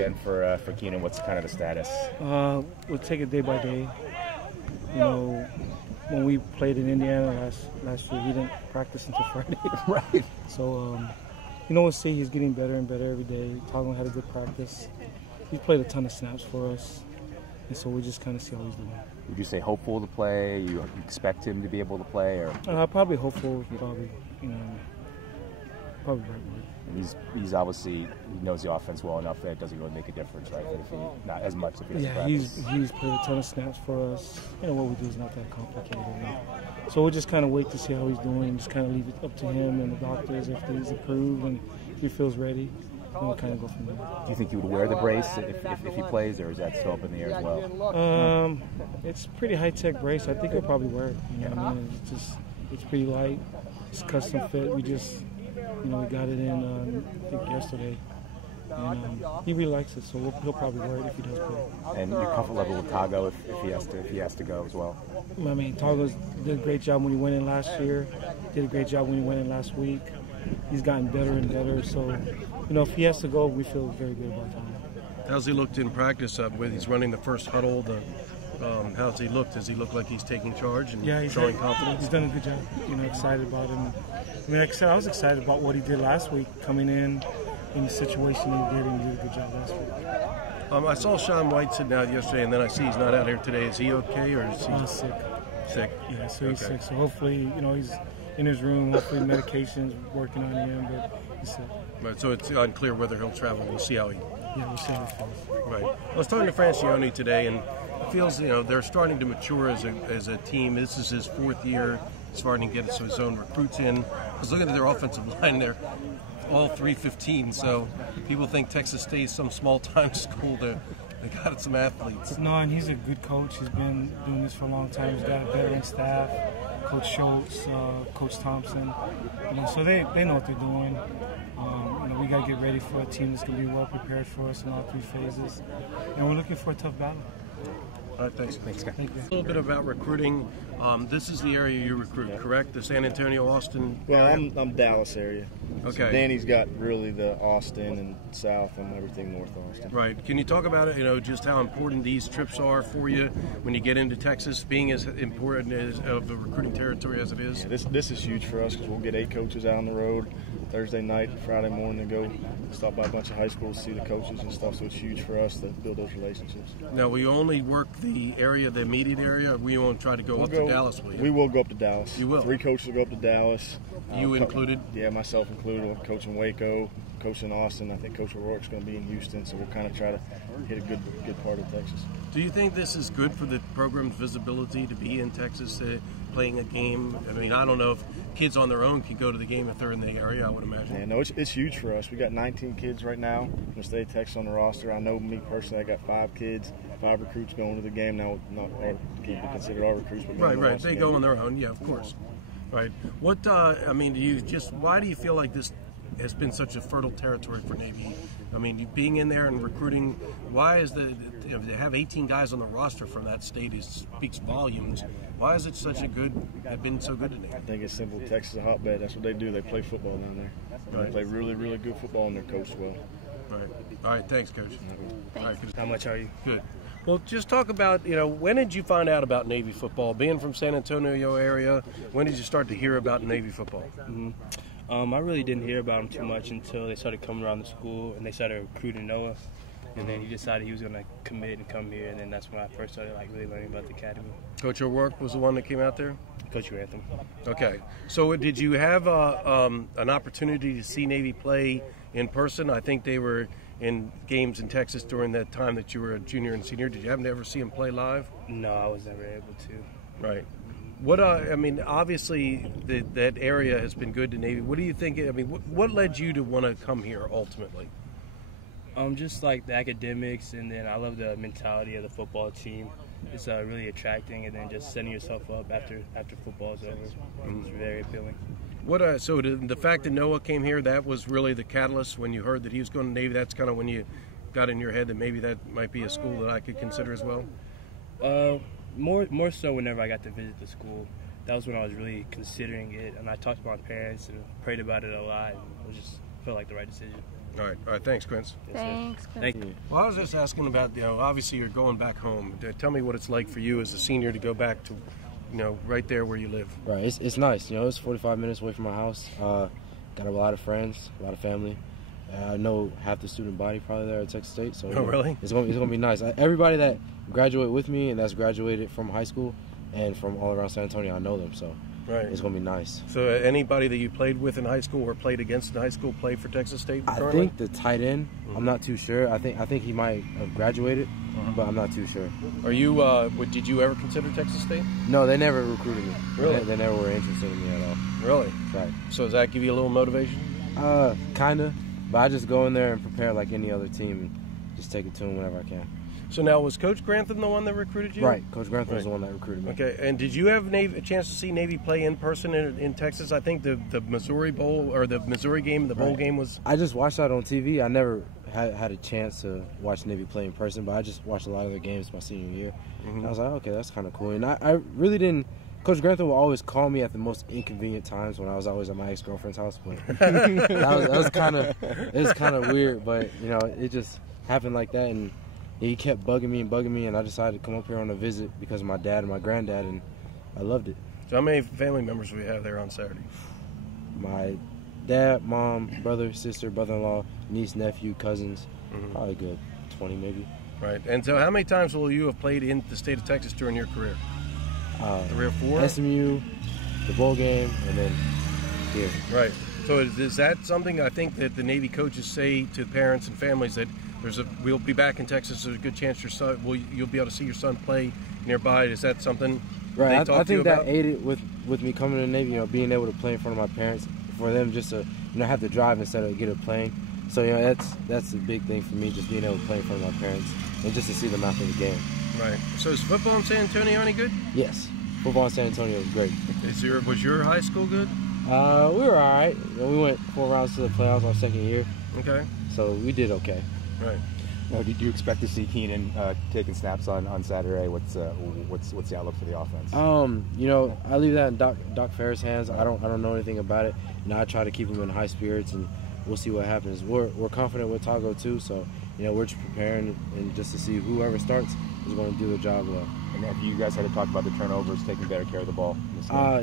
again for Keenan. What's kind of the status? We'll take it day by day. You know, when we played in Indiana last year, we didn't practice until Friday. Right. So, you know, we'll see. He's getting better and better every day. Toggle had a good practice. He's played a ton of snaps for us, and so we just kind of see how he's doing. Would you say hopeful to play? You expect him to be able to play, or probably hopeful? Probably, you know, probably right word. He's obviously, he knows the offense well enough that it doesn't really make a difference, right? But if he, not as much if he doesn't practice. He's played a ton of snaps for us. You know, what we do is not that complicated. So we'll just kind of wait to see how he's doing and just kind of leave it up to him and the doctors if he's approved and if he feels ready. And we'll kind of go from there. Do you think he would wear the brace if he plays, or is that still up in the air as well? It's a pretty high-tech brace. I think he'll probably wear it. You know what I mean? It's pretty light. It's custom fit. We just, you know, we got it in, I think, yesterday. And he really likes it, so he'll probably wear it if he does play. And your comfort level with Tago if he has to go as well? I mean, Tago did a great job when he went in last year. Did a great job when he went in last week. He's gotten better and better, so, you know, if he has to go, we feel very good about Tago. How's he looked in practice when he's running the first huddle? How's he looked? Does he look like he's taking charge and showing confidence? He's done a good job. You know, excited about him. I mean, like I said, I was excited about what he did last week, coming in the situation he did, and he did a good job last week. I saw Sean White sitting out yesterday, and then I see he's not out here today. Is he okay, or is he sick? Sick. Yeah, so he's sick. So hopefully, you know, he's in his room. Hopefully, medication's working on him, but he's sick. Right. So it's unclear whether he'll travel. We'll see how he. Yeah, we'll see how he feels. Right. I was talking to Francione today, and it feels, you know, they're starting to mature as a team. This is his fourth year. Starting to get his own recruits in. Because looking at their offensive line, they're all 315. So people think Texas State is some small-time school. They got some athletes. No, and he's a good coach. He's been doing this for a long time. He's got a veteran staff, Coach Schultz, Coach Thompson. You know, so they know what they're doing. You know, we got to get ready for a team that's going to be well prepared for us in all three phases. And we're looking for a tough battle. All right, thanks. Thanks, guys. Thank you. A little bit about recruiting. This is the area you recruit, correct? The San Antonio, Austin? Well, I'm Dallas area. Okay. So Danny's got really the Austin and South and everything north of Austin. Right. Can you talk about it, you know, just how important these trips are for you when you get into Texas, being as important as of the recruiting territory as it is? Yeah, this is huge for us because we'll get 8 coaches out on the road Thursday night, Friday morning, and go stop by a bunch of high schools, see the coaches and stuff. So it's huge for us to build those relationships. Now, will you only work the area, the immediate area, or we won't try to go up to Dallas with you? We will go up to Dallas. You will? 3 coaches will go up to Dallas. You included? Yeah, myself included. We'll coach in Waco, coach in Austin. I think Coach O'Rourke's going to be in Houston, so we'll kind of try to hit a good part of Texas. Do you think this is good for the program's visibility to be in Texas playing a game? I mean, I don't know if kids on their own can go to the game if they're in the area, I would imagine. Yeah, no, it's huge for us. We got 19 kids right now in the state of Texas on the roster. I know me personally, I got 5 kids, 5 recruits going to the game. Now, not can't be considered our recruits, but right. They go on their own, yeah, of course. Right. What, I mean, why do you feel like this has been such a fertile territory for Navy? I mean, being in there and recruiting, why is to have 18 guys on the roster from that state, it speaks volumes. Why is it been so good to Navy? I think it's simple. Texas is a hotbed. That's what they do. They play football down there. Right. They play really, really good football, and they're coached well. Right. All right. Thanks, Coach. Thanks. All right, How much are you? good. Well, just talk about, you know, when did you find out about Navy football? Being from San Antonio area, when did you start to hear about Navy football? I really didn't hear about him too much until they started coming around the school and they started recruiting Noah. And then he decided he was going to commit and come here, and then that's when I first started really learning about the academy. Coach O'Rourke was the one that came out there? Coach Grantham. Okay. So did you have an opportunity to see Navy play in person? I think they were in games in Texas during that time that you were a junior and senior. Did you happen to ever see them play live? No, I was never able to. Right. What I mean, obviously that area has been good to Navy. What do you think? I mean, what led you to want to come here ultimately? Just like the academics, and then I love the mentality of the football team. It's really attracting, and then just setting yourself up after football's over. It's very appealing. So the fact that Noah came here, that was really the catalyst when you heard that he was going to Navy. That's kind of when you got in your head that maybe that might be a school that I could consider as well. More so whenever I got to visit the school. That was when I was really considering it, and I talked to my parents and prayed about it a lot, and it just felt like the right decision. All right. Thanks, Quince. Thanks. Thank you. Well, I was just asking about, obviously you're going back home. Tell me what it's like for you as a senior to go back to, right there where you live. Right, it's nice. It's 45 minutes away from my house. Got a lot of friends, a lot of family. I know half the student body probably there at Texas State. So oh, really? It's gonna be nice. Everybody that graduated with me and that's graduated from high school and from all around San Antonio, I know them. So right. It's gonna be nice. So anybody that you played with in high school or played against in high school played for Texas State currently? I think the tight end. I'm not too sure. I think he might have graduated, but I'm not too sure. Are you? Did you ever consider Texas State? No, they never recruited me. Really? They never were interested in me at all. Really? Right. So does that give you a little motivation? Kinda. But I just go in there and prepare like any other team and just take it to them whenever I can. So now, was Coach Grantham the one that recruited you? Right. Coach Grantham was the one that recruited me. Okay. And did you have a chance to see Navy play in person in Texas? I think the Missouri Bowl or the Missouri game, the bowl game was. I just watched that on TV. I never had a chance to watch Navy play in person, but I just watched a lot of their games my senior year. And I was like, okay, that's kind of cool. And I really didn't. Coach Grantham would always call me at the most inconvenient times when I was always at my ex-girlfriend's house. But that was kind of weird. But it just happened like that, and he kept bugging me, and I decided to come up here on a visit because of my dad and my granddad, and I loved it. So how many family members do we have there on Saturday? My dad, mom, brother, sister, brother-in-law, niece, nephew, cousins, probably good 20 maybe. Right. And so how many times will you have played in the state of Texas during your career? 3 or 4? SMU, the bowl game, and then here. Right. So is that something I think that the Navy coaches say to parents and families that we'll be back in Texas, there's a good chance you'll be able to see your son play nearby? Is that something right. they talk I to you think that about? aided with me coming to the Navy, being able to play in front of my parents, for them just to have to drive instead of get a plane. So that's a big thing for me, just being able to play in front of my parents and just to see them after the game. Right. So is football in San Antonio any good? Yes. Football in San Antonio is great. Was your high school good? We were all right. We went 4 rounds to the playoffs our second year. Okay. So we did okay. Right. Now, did you expect to see Keenan taking snaps on Saturday? What's the outlook for the offense? I leave that in Doc Ferris' hands. I don't know anything about it. I try to keep him in high spirits, and we'll see what happens. We're confident with Tago too, so we're just preparing and just to see whoever starts is going to do the job well. And have you guys had to talk about the turnovers, taking better care of the ball?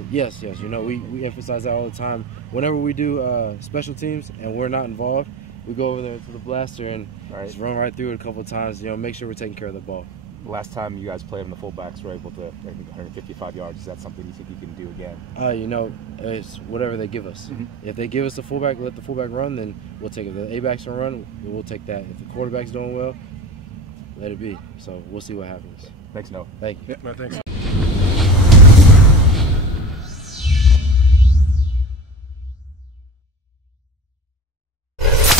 Yes. We emphasize that all the time. Whenever we do special teams and we're not involved, we go over there to the blaster and just run right through it a couple of times. Make sure we're taking care of the ball. The last time you guys played them, the fullbacks were able to, I think, 155 yards. Is that something you think you can do again? It's whatever they give us. If they give us the fullback, let the fullback run, then we'll take it. If the A-backs can run, we'll take that. If the quarterback's doing well, let it be. So we'll see what happens. Thanks, Noah. Thank you. Yeah, thanks.